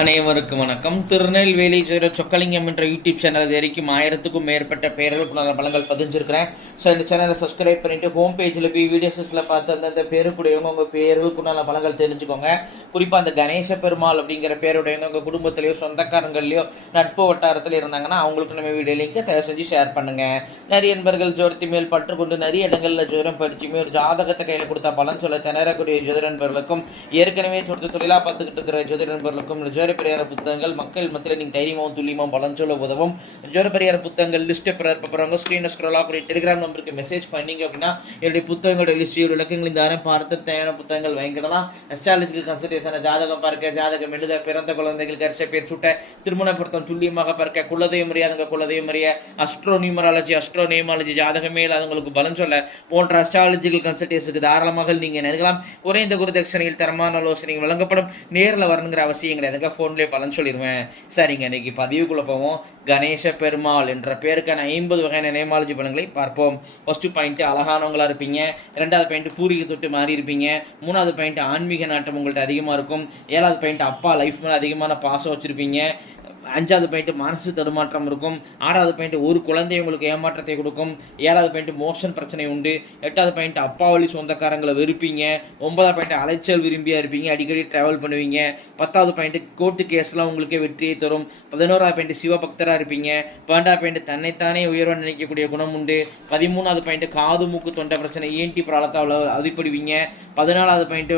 அனைவருக்கும் வணக்கம். திருநெல்வேலி ஜோர சொக்கலிங்கம் என்ற யூடியூப் சேனல் இது வரைக்கும் ஆயிரத்துக்கும் மேற்பட்ட பேர்களுக்குள்ள பலங்கள் பதிஞ்சிருக்கிறேன். ஸோ இந்த சேனலை சப்ஸ்கிரைப் பண்ணிட்டு ஹோம் பேஜில் போய் வீடியோஸில் பார்த்து அந்தந்த பேருக்குடையவங்க உங்கள் பேர்களுக்குள்ள பலங்கள் தெரிஞ்சுக்கோங்க. குறிப்பாக அந்த கணேச பெருமாள் அப்படிங்கிற பேருடையவங்க உங்கள் குடும்பத்திலையோ சொந்தக்காரங்கள்லையோ நட்பு வட்டாரத்தில் இருந்தாங்கன்னா அவங்களுக்கு நம்ம வீடியோ லிங்கை தயவு செஞ்சு ஷேர் பண்ணுங்க. நிறைய நண்பர்கள் ஜோரத்தி மேல் பற்று கொண்டு நிறைய இடங்களில் ஜோரம் படிச்சுமே ஒரு ஜாதகத்தை கையில் கொடுத்தா பலன் சொல்ல திணறக்கூடிய ஜோதிட நண்பர்களுக்கும் ஏற்கனவே சொத்து தொழிலாக பார்த்துக்கிட்டு இருக்கிற ஜோதிட நண்பர்களுக்கும் ஜோர புத்தகங்கள் மக்கள் மத்தியில் நீங்கள் தைரியமாகவும் துல்லியமாகவும் பலன் சொல்ல உதவும். ஜோர புத்தகங்கள் லிஸ்ட்டை பிறப்பறவங்க ஸ்க்ரீனை ஸ்க்ரோல் ஆகக்கூடிய டெலிகிராம் நம்பருக்கு மெசேஜ் பண்ணீங்க அப்படின்னா என்னுடைய புத்தகங்களோட லிஸ்ட் இவ்வளோ விளக்கங்கள் இந்த வாரம் பார்த்து தேவையான புத்தகங்கள் வாங்கிக்கலாம் அஸ்ட்ராலஜிக்கல் கன்சல்டேஷன் ஜாதகம் பார்க்க ஜாதகம் எழுத பிறந்த குழந்தைகளுக்கு அரிச பேர் சுட்ட திருமண பொருத்தம் துல்லியமாக பார்க்க குலதெய்வ முறையாக அதுங்க குலதெய்வம் அறிய அஸ்ட்ரோ நியூமராலஜி அஸ்ட்ரோ நியூமாலஜி ஜாதகமே இல்லாதவங்களுக்கு பலன் சொல்ல போன்ற அஸ்ட்ராலஜிக்கல் கன்சல்டேஷனுக்கு தாராளமாக நீங்கள் நெருங்கலாம். குறைந்த குருதட்சணையில் தரமான ஆலோசனைகள் வழங்கப்படும். நேரில் வரணுங்கிற அவசியம் கிடையாதுங்க ஃபோன்லேயே பலன் சொல்லிடுவேன் சரிங்க இன்றைக்கி பதிவுக்குள்ளே போவோம். கணேச பெருமாள் என்ற பேருக்கான ஐம்பது வகையான நேமாலஜி பலன்களை பார்ப்போம். ஃபஸ்ட்டு பாயிண்ட்டு அழகானவங்களா இருப்பீங்க. ரெண்டாவது பாயிண்ட் பூர்வீக தொட்டு மாறி இருப்பீங்க. மூணாவது பாயிண்ட் ஆன்மீக நாட்டம் உங்கள்கிட்ட அதிகமாக இருக்கும். ஏழாவது பாயிண்ட் அப்பா லைஃப் மேலே அதிகமான பாசம் வச்சுருப்பீங்க. அஞ்சாவது பாயிண்ட் மனசு தடுமாற்றம் இருக்கும். ஆறாவது பாயிண்ட் ஒரு குழந்தை உங்களுக்கு ஏமாற்றத்தை கொடுக்கும். ஏழாவது பாயிண்ட் மோஷன் பிரச்சனை உண்டு. எட்டாவது பாயிண்ட் அப்பா வழி சொந்தக்காரங்களை வெறுப்பீங்க. ஒன்பதாவது பாயிண்ட் அலைச்சல் விரும்பியாக இருப்பீங்க. அடிக்கடி ட்ராவல் பண்ணுவீங்க. பத்தாவது பாயிண்ட் கோர்ட்டு கேஸ்லாம் உங்களுக்கே வெற்றியை தரும். பதினோராவது பாயிண்ட் சிவபக்தராக இருப்பீங்க. பன்னெண்டாவது பாயிண்ட் தன்னைத்தானே உயர்வாக நினைக்கக்கூடிய குணம் உண்டு. பதிமூணாவது பாயிண்ட் காது மூக்கு தொண்டை பிரச்சனை E ஏன்டி பிராலத்தை அதிப்படுவீங்க. பதினாலாவது பாயிண்ட்டு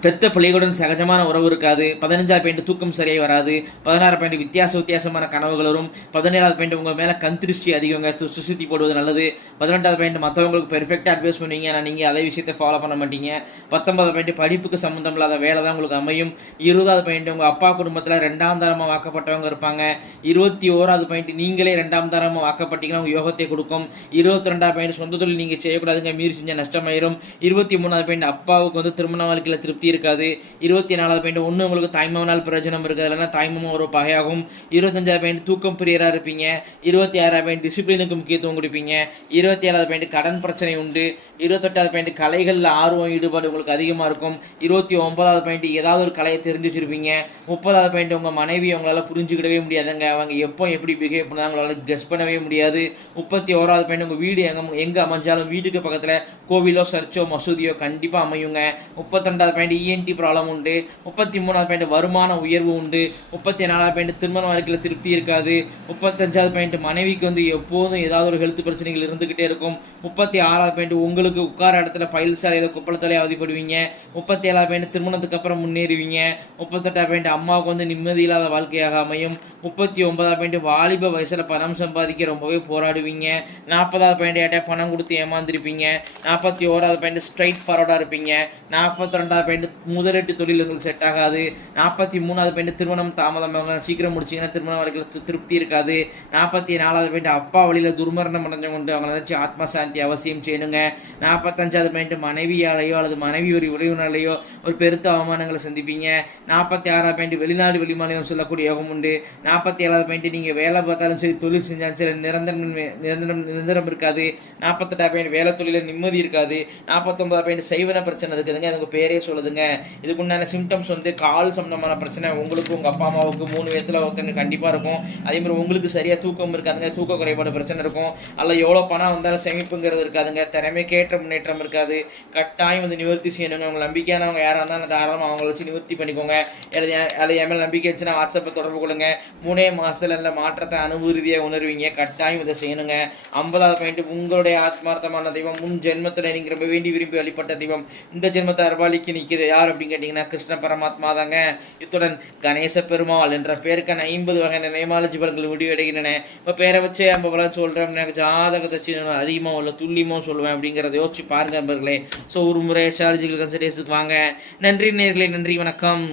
பெத்த பிள்ளைகளுடன் சகஜமான உறவு இருக்காது. பதினஞ்சாவது பாயிண்ட் தூக்கம் சரியாக வராது. பதினாறு பாயிண்ட் வித்தியாச வித்தியாசமான கனவுகள் வரும். பதினேழாவது பாயிண்ட் உங்கள் மேலே கண் திருஷ்டி அதிகங்க. சு- சுசுத்தி போடுவது நல்லது. பதினெட்டாவது பாயிண்ட் மற்றவங்களுக்கு பெர்ஃபெக்டாக அட்வைஸ் பண்ணுவீங்க. ஆனால் நீங்கள் அதே விஷயத்தை ஃபாலோ பண்ண மாட்டீங்க. பத்தொன்பதாவது பாயிண்ட் படிப்புக்கு சம்மந்தம் இல்லாத வேலை தான் உங்களுக்கு அமையும். இருபதாவது பாயிண்ட் உங்கள் அப்பா குடும்பத்தில் ரெண்டாம் தரமாக வாக்கப்பட்டவங்க இருப்பாங்க. இருபத்தி ஓராவது பாயிண்ட் நீங்களே ரெண்டாம் தரமாக வாக்கப்பட்டீங்கன்னா உங்கள் யோகத்தை கொடுக்கும். இருபத்தி ரெண்டாவது பாயிண்ட் சொந்த தொழில் நீங்கள் செய்யக்கூடாதுங்க. மீறி செஞ்ச நஷ்டமாயிரும். இருபத்தி மூணாவது பாயிண்ட் அப்பாவுக்கு வந்து திருமண வாழ்க்கையில் திருப்தி இருக்காது. இருபத்தி நாலாவது பாயிண்ட் ஒன்று உங்களுக்கு தாய்மாவனால் பிரயோஜனம் இருக்காது. இல்லைன்னா தாய்மாமன் ஒரு பகையாகும். இருபத்தஞ்சாவது பாயிண்ட் தூக்கம் பிரியராக இருப்பீங்க. இருபத்தி ஆறாவது பாயிண்ட் டிசிப்ளினுக்கு முக்கியத்துவம் கொடுப்பீங்க. இருபத்தி ஏழாவது பாயிண்ட் கடன் பிரச்சனை உண்டு. இருபத்தெட்டாவது பாயிண்ட் கலைகளில் ஆர்வம் ஈடுபாடு உங்களுக்கு அதிகமாக இருக்கும். இருபத்தி ஒன்பதாவது பாயிண்ட் ஏதாவது ஒரு கலையை தெரிஞ்சு வச்சுருப்பீங்க. முப்பதாவது பாயிண்ட் உங்கள் மனைவி உங்களால் புரிஞ்சுக்கிடவே முடியாதுங்க. அவங்க எப்போ எப்படி பிஹேவ் பண்ணாங்க உங்களால் கெஸ் பண்ணவே முடியாது. முப்பத்தி ஓராவது பாயிண்ட் உங்கள் வீடு எங்கே எங்கே அமைஞ்சாலும் வீட்டுக்கு பக்கத்தில் கோவிலோ சர்ச்சோ மசூதியோ கண்டிப்பாக அமையுங்க. முப்பத்திரெண்டாவது பாயிண்ட் இஎன்டி ப்ராப்ளம் உண்டு. முப்பத்தி மூணாவது பாயிண்ட் வருமான உயர்வு உண்டு. முப்பத்தி நாலாவது பாயிண்ட் திருமண வாழ்க்கையில் திருப்தி இருக்காது. முப்பத்தஞ்சாவது பாயிண்ட் மனைவிக்கு வந்து எப்போதும் ஏதாவது ஒரு ஹெல்த் பிரச்சனைகள் இருந்துக்கிட்டே இருக்கும். முப்பத்தி ஆறாவது பாயிண்ட் உங்களுக்கு உட்கார இடத்துல பயில் சாலையில் குப்பளத்தாலே அவதிப்படுவீங்க. முப்பத்தி ஏழாவது பாயிண்ட் திருமணத்துக்கு அப்புறம் முன்னேறுவீங்க. முப்பத்தெட்டாவது பாயிண்ட் அம்மாவுக்கு வந்து நிம்மதி இல்லாத வாழ்க்கையாக அமையும். முப்பத்தி ஒன்பதாவது பாயிண்ட் வாலிப வயசில் பணம் சம்பாதிக்க ரொம்பவே போராடுவீங்க. நாற்பதாவது பாயிண்ட் ஏட்டா பணம் கொடுத்து ஏமாந்துருப்பீங்க. நாற்பத்தி ஓராவது பாயிண்ட் ஸ்ட்ரைட் ஃபார்வர்டாக இருப்பீங்க. நாற்பத்தி ரெண்டாவது பாயிண்ட் முதலீட்டு தொழில் உங்களுக்கு செட் ஆகாது. நாற்பத்தி மூணாவது பாயிண்ட் திருமணம் தாமதமாக சீக்கிரம் முடிச்சிங்கன்னா திருமணம் வரைக்கும் திருப்தி இருக்காது. நாற்பத்தி நாலாவது பாயிண்ட் அப்பா வழியில் துர்மரணம் அடைஞ்சவங்க அவங்கள அவங்களை நினச்சி ஆத்மசாந்தி அவசியம் செய்யணுங்க. நாற்பத்தஞ்சாவது பாயிண்ட் மனைவியாலேயோ அல்லது மனைவி ஒரு உறவினாலேயோ ஒரு பெருத்த அவமானங்களை சந்திப்பீங்க. நாற்பத்தி ஆறாவது பாயிண்ட் வெளிநாடு வெளிமாநிலம் சொல்லக்கூடிய யோகம் உண்டு. நாற்பத்தி ஏழாவது பாயிண்ட் நீங்கள் வேலை பார்த்தாலும் சரி தொழில் செஞ்சாலும் சரி நிரந்தரம் நிரந்தரம் நிரந்தரம் இருக்காது. நாற்பத்தெட்டாவது பாயிண்ட் வேலை தொழிலில் நிம்மதி இருக்காது. நாற்பத்தொம்பதாவது பாயிண்ட் சைவன பிரச்சனை இருக்குதுங்க. அது உங்கள் பேரே சொல்லுதுங்க. இதுக்கு உண்டான சிம்டம்ஸ் வந்து கால் சம்பந்தமான பிரச்சனை உங்களுக்கு உங்கள் அப்பா அம்மாவுக்கு மூணு விதத்தில் ஒருத்தங்க கண்டிப்பாக இருக்கும். அதே மாதிரி உங்களுக்கு சரியாக தூக்கம் இருக்காதுங்க தூக்க குறைபாடு பிரச்சனை இருக்கும். அல்ல எவ்வளோ பணம் வந்தாலும் சேமிப்புங்கிறது இருக்காதுங்க. திறமைக்கேற்ற முன்னேற்றம் இருக்காது. கட்டாயம் வந்து நிவர்த்தி செய்யணுங்க. அவங்க நம்பிக்கையானவங்க யாராக இருந்தாலும் தாராளமாக அவங்கள வச்சு நிவர்த்தி பண்ணிக்கோங்க. அல்லது என்- அல்லது மேல் நம்பிக்கை வச்சுன்னா வாட்ஸ்அப்பை தொடர்பு கொள்ளுங்க. மூணே மாதத்துல இல்லை மாற்றத்தை அனுபூதியாக உணர்வீங்க. கட்டாயம் இதை செய்யணுங்க. ஐம்பதாவது பாயிண்ட் உங்களுடைய ஆத்மார்த்தமான தெய்வம். முன் ஜென்மத்தில் நீங்கள் ரொம்ப வேண்டி விரும்பி வழிபட்ட தெய்வம். இந்த ஜென்மத்தை அர்பாலிக்கு நிற்கிது. யார் அப்படின்னு கேட்டிங்கன்னா கிருஷ்ண பரமாத்மா தாங்க. இத்துடன் கணேச பெருமாள் என்ற பேருக்கான ஐம்பது வகையான நேமாலஜி பலன்கள் முடிவடைகின்றன. இப்போ பேரை வச்சு நம்ம பலன் சொல்கிறேன் எனக்கு ஜாதகத்தை அதிகமாக உள்ள துல்லியமாக சொல்லுவேன் அப்படிங்கிறத யோசிச்சு பாருங்க நண்பர்களே. ஸோ ஒரு முறை அஸ்ட்ராலஜிக்கல் கன்சல்டேஷனுக்கு வாங்க. நன்றி நேர்களே நன்றி வணக்கம்.